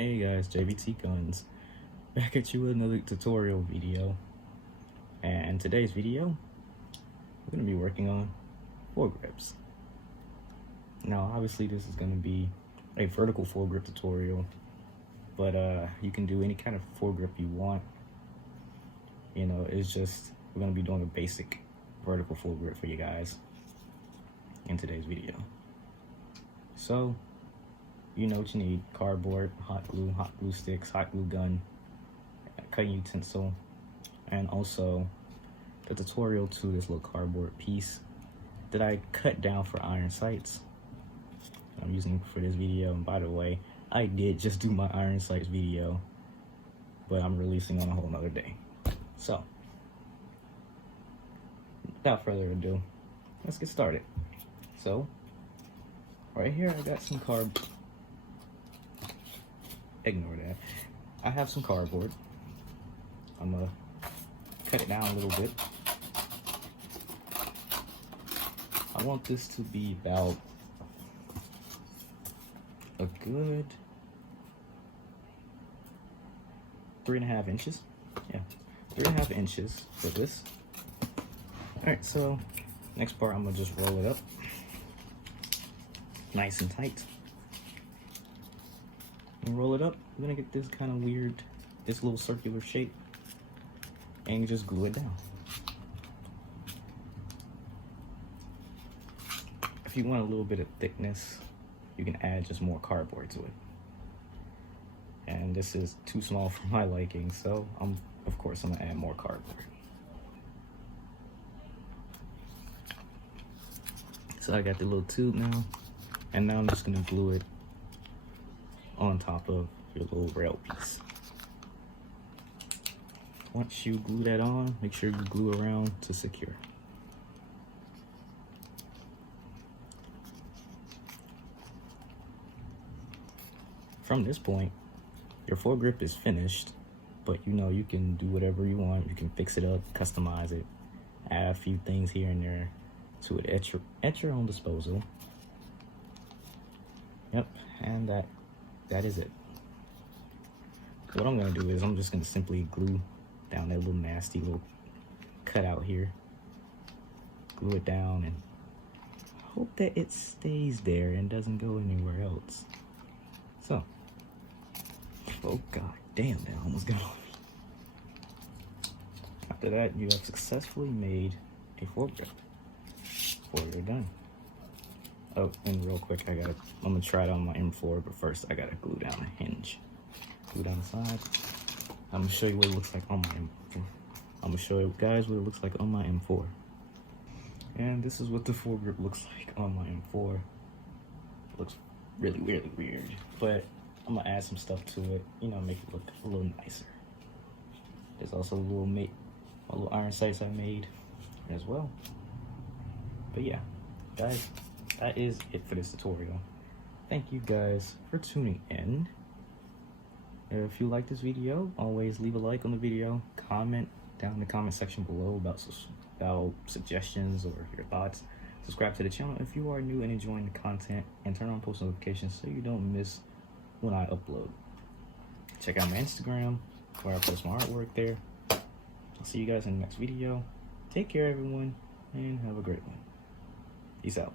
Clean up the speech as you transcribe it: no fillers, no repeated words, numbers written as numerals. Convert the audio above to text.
Hey guys, JVT Guns, back at you with another tutorial video. And today's video, we're going to be working on foregrips. Now obviously this is going to be a vertical foregrip tutorial, but you can do any kind of foregrip you want. You know, it's just, we're going to be doing a basic vertical foregrip for you guys in today's video. So, you know what you need: cardboard, hot glue sticks, hot glue gun, cutting utensil, and also the tutorial to this little cardboard piece that I cut down for iron sights I'm using for this video. And by the way, I did just do my iron sights video, but I'm releasing on a whole nother day. So, without further ado, let's get started. So, right here I got some ignore that. I have some cardboard. I'm gonna cut it down a little bit. I want this to be about a good 3.5 inches. Yeah, 3.5 inches for this. Alright, so next part I'm gonna just roll it up nice and tight. And roll it up, we're gonna get this kind of weird, this little circular shape, and you just glue it down. If you want a little bit of thickness, you can add just more cardboard to it. And this is too small for my liking, so of course I'm gonna add more cardboard. So I got the little tube now, and now I'm just gonna glue it on top of your little rail piece. Once you glue that on, make sure you glue around to secure. From this point, your foregrip is finished, but you know, you can do whatever you want. You can fix it up, customize it, add a few things here and there to it at your own disposal. Yep, and that is it. So what I'm gonna do is I'm just gonna simply glue down that little nasty little cutout here. Glue it down and hope that it stays there and doesn't go anywhere else. So, oh god damn, that almost got on me. After that, you have successfully made a foregrip before you're done. Oh, and real quick, I'm gonna try it on my M4, but first I gotta glue down the hinge. Glue down the side. I'm gonna show you what it looks like on my M4. I'm gonna show you guys what it looks like on my M4. And this is what the foregrip looks like on my M4. It looks really weird, but I'm gonna add some stuff to it, you know, make it look a little nicer. There's also a little iron sights I made as well. But yeah, guys, that is it for this tutorial. Thank you guys for tuning in. If you like this video, always leave a like on the video, comment down in the comment section below about suggestions or your thoughts. Subscribe to the channel if you are new and enjoying the content, and turn on post notifications so you don't miss when I upload. Check out my Instagram where I post my artwork there. I'll see you guys in the next video. Take care everyone, and have a great one. Peace out.